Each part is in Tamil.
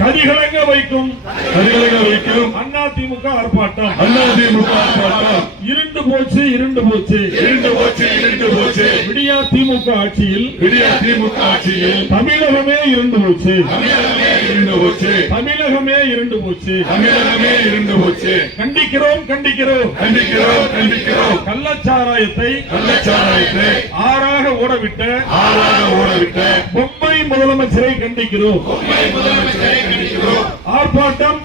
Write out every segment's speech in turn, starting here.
கதிகலங்க வைக்கும் அதிமுக ஆர்ப்பாட்டம் இருண்டு போச்சு விடியா திமுக ஆட்சியில் தமிழகமே இருண்டு போச்சு கண்டிக்கிறோம் கள்ளச்சாராயத்தை ஆறாக ஓடவிட்ட பொம்மை முதலமைச்சரை கண்டிக்கிறோம் ஆர்ப்பாட்டம்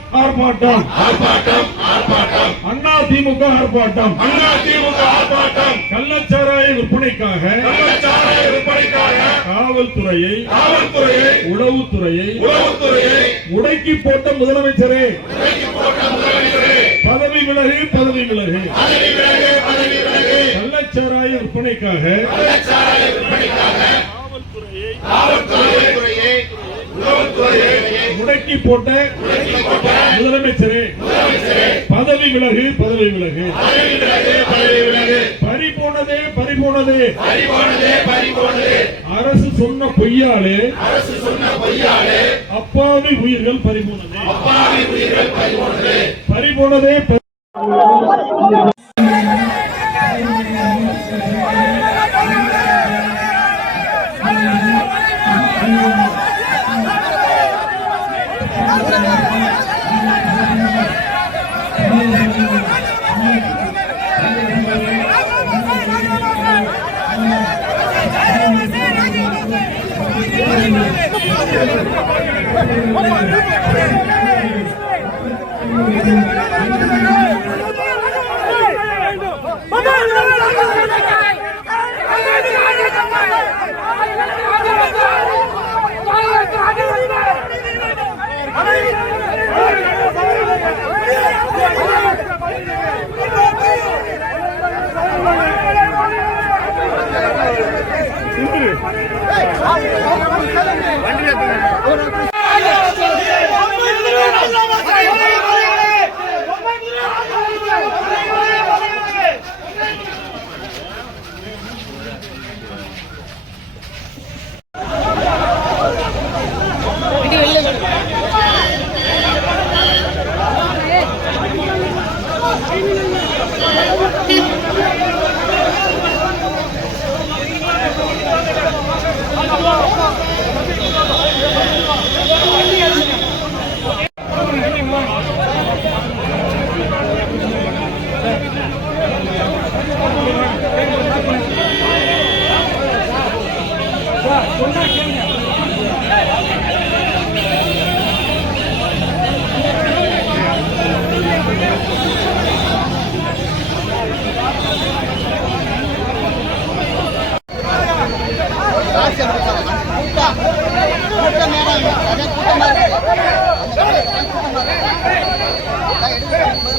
அதிமுக ஆர்ப்பாட்டம் கள்ளச்சாராய விற்பனைக்காக காவல்துறையை உளவுத்துறையை முடக்கி போட்ட முதலமைச்சரே பதவி விலகு கள்ளச்சாராய விற்பனைக்காக காவல்துறையை முடக்கி போட்ட முதலமைச்சரே பதவி விலகு பறிபோனதே அரசு சொன்ன பொய்யாலே அப்பாவி உயிர்கள் பறிபோனதே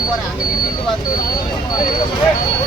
போறேன்